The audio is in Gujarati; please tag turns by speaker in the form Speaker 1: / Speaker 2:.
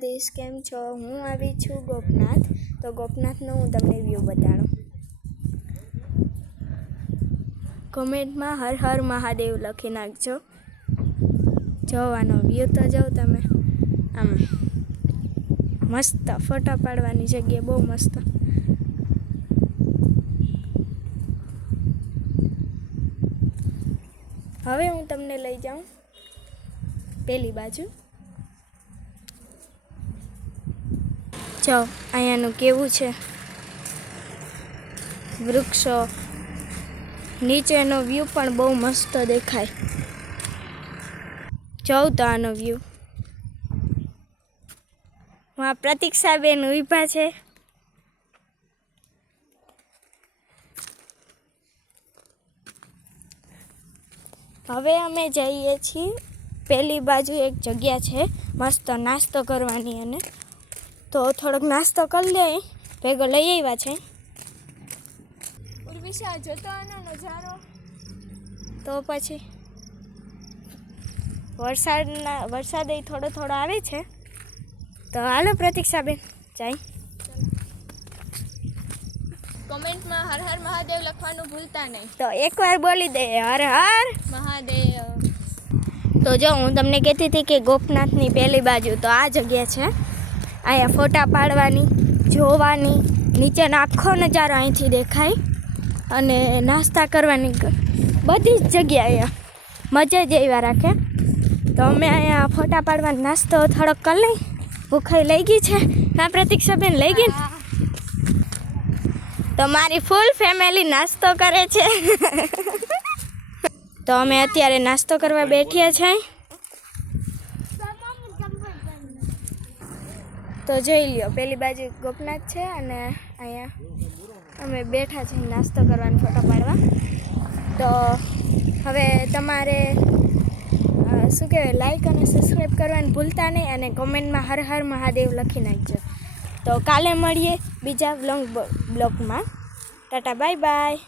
Speaker 1: દેશ કેમ છો? હું આવી છું ગોપનાથ. તો ગોપનાથનો હું તમને વ્યૂ બતાડું. કોમેન્ટમાં હર હર મહાદેવ લખી નાખજો. જોવાનો વ્યૂ તો જાઓ તમે. આમ મસ્ત ફોટા પાડવાની જગ્યા બહુ મસ્ત. હવે હું તમને લઈ જાઉં. પેલી બાજુ. જો અહીંયાનું કેવું છે? વૃક્ષો. નીચેનો વ્યૂ પણ બહુ મસ્ત દેખાય. જોઉં તો આનો વ્યૂ. આ પ્રતિક્ષાબેન ઊભા છે. હવે અમે જઈએ છીએ. પેલી બાજુ એક જગ્યા છે. મસ્ત નાસ્તો કરવાની અને તો થોડોક નાસ્તો કરી લે. ભેગો લઈ આવ્યા છે. ઉર્વિશા જોતો આનો નજારો? તો પછી વરસાદના વરસાદ એ થોડો થોડો આવે છે. તો હાલો પ્રતીક્ષાબેન જાય
Speaker 2: કોમેન્ટમાં હર હર મહાદેવ લખવાનું ભૂલતા નહીં.
Speaker 1: તો એકવાર બોલી દે હર હર.
Speaker 2: મહાદેવ.
Speaker 1: તો જો હું તમને કહેતી હતી કે ગોપનાથની પહેલી બાજુ તો આ જગ્યા છે. અહીંયા ફોટા પાડવાની, જોવાની નીચેનો આખો નજારો અહીંથી દેખાય અને નાસ્તા કરવાની બધી જ જગ્યા અહીંયા મજા જ એવા રાખે. તો અમે અહીંયા ફોટા પાડવાનો નાસ્તો થોડોક કરી લઈ, ભૂખાઈ લઈ ગઈ છે. હા, પ્રતીક્ષાબેન, લઈ ગઈ તો મારી ફૂલ ફેમિલી નાસ્તો કરે છે. તો અમે અત્યારે નાસ્તો કરવા બેઠ્યા છે. તો જોઈ લ્યો, પેલી બાજુ ગોપનાથ છે અને અહીંયા અમે બેઠા છીએ નાસ્તો કરવાનો ફોટો પાડવા. તો હવે તમારે શું કહેવાય લાઈક અને સબસ્ક્રાઈબ કરવાનું ભૂલતા નહીં અને કોમેન્ટમાં હર હર મહાદેવ લખી નાખજો. તો કાલે મળીએ બીજા બ્લોગ બ્લોગમાં ટાટા બાય બાય